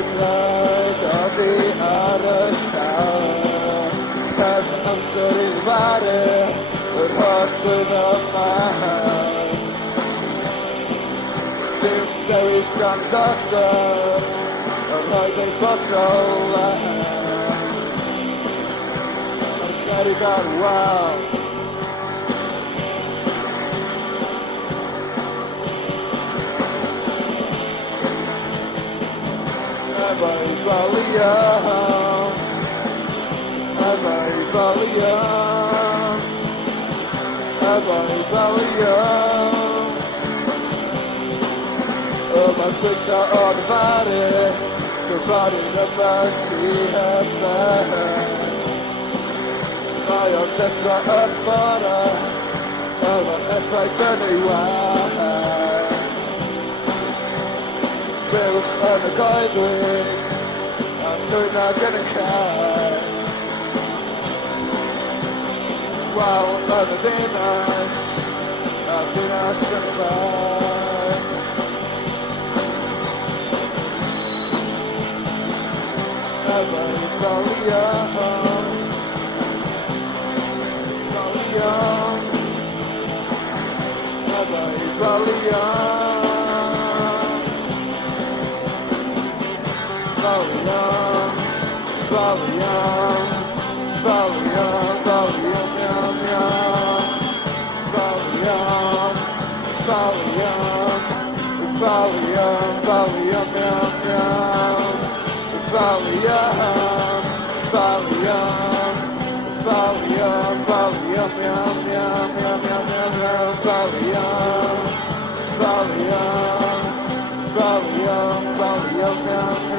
Cyngred oddi ar y llaw Pen amser i ddifaru yr holl blwydd yma Dim dewis gan doctor Yr roedd ei botol Ar gerrig ar wal Efo'i balion Efo'i balion Efo'i balion Mae'n ffricta o'r fari Gyfarin y byti hefyd Mae o'n deffro y bora Efo'n effaith yn ei wahed Bylch yn y goedwig A llwyn ag yn y cael Wal yn y ddinas A ddinas yn y bar Efo'i balion Balion Efo'i balion Balion, balion, balion, balion, yum, yum. Balion, balion, balion, balion, yum, yum. Balion, balion, balion, balion, yum, yum, yum, yum, yum, yum. Balion, balion, balion, balion, yum.